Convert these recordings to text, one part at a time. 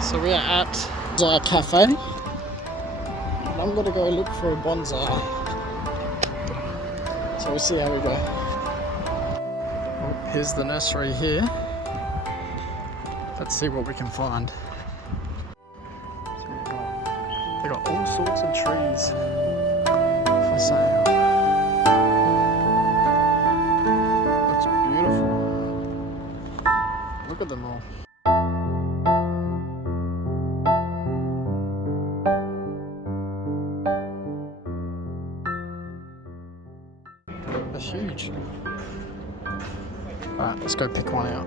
So we are at Bonsai Cafe, and I'm gonna go look for a bonsai. So we'll see how we go. Oh, here's the nursery here. Let's see what we can find. So they got all sorts of trees for sale. Looks beautiful. Look at them all. They're huge. Alright, let's go pick one out.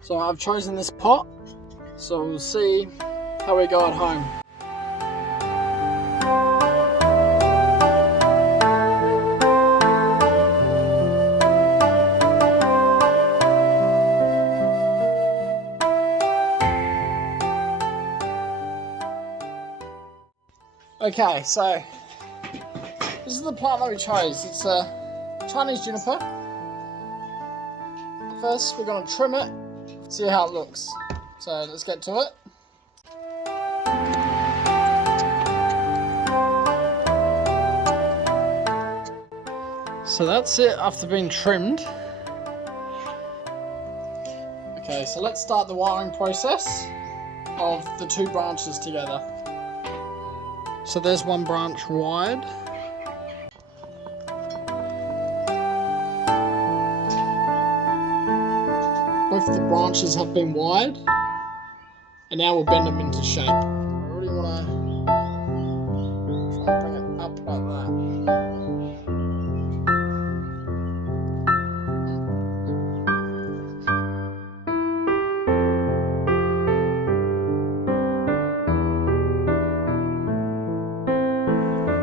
So I've chosen this pot, so we'll see how we go at home. Okay, so this is the plant that we chose. It's a Chinese juniper. First, we're going to trim it, see how it looks. So let's get to it. So that's it after being trimmed. Okay, so let's start the wiring process of the two branches together. So there's one branch wired. Both the branches have been wired, and now we'll bend them into shape. I really want to try and bring it up like that.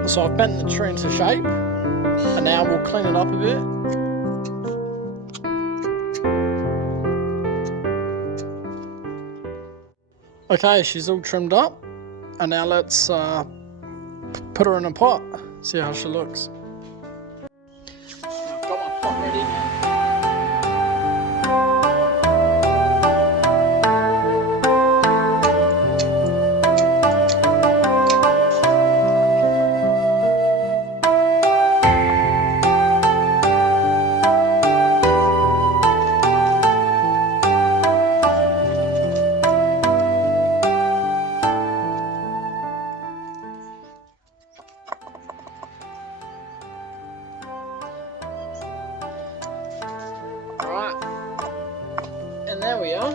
So I've bent the tree into shape, and now we'll clean it up a bit. Okay, she's all trimmed up, and now let's put her in a pot, see how she looks. I've got my pot ready. Alright, and there we are.